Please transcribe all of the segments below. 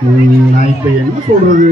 நான் இப்ப என்ன சொல்றது?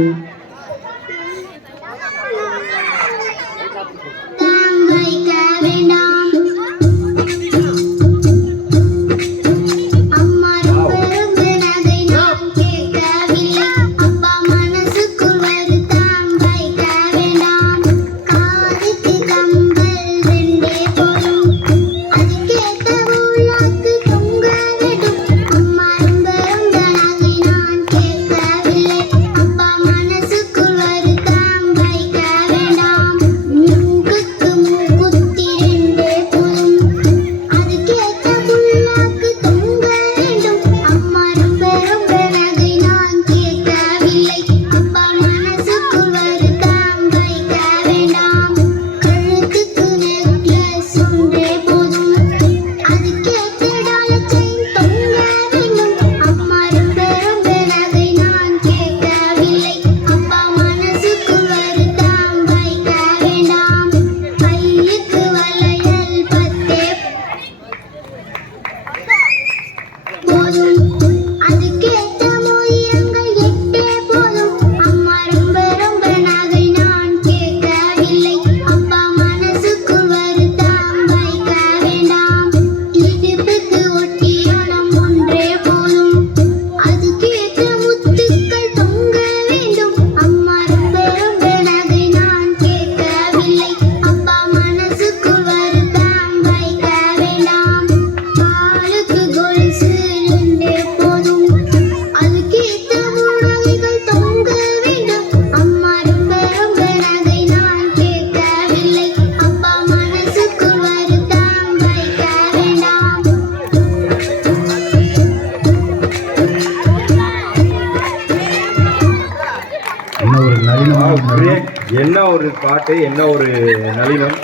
என்ன ஒரு பாட்டு, என்ன ஒரு நளினம்,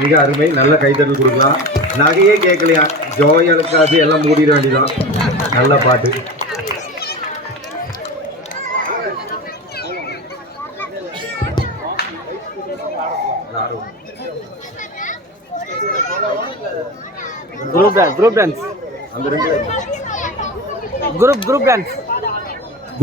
மிக அருமை. நல்ல கைத்தட்டல் கொடுக்கலாம். நகையே கேட்கலையா, ஜோய் அழுக்காது, எல்லாம் மூடிட வேண்டியதான். நல்ல பாட்டு. குரூப் டான்ஸ், அந்த ரெண்டு குரூப் டான்ஸ்.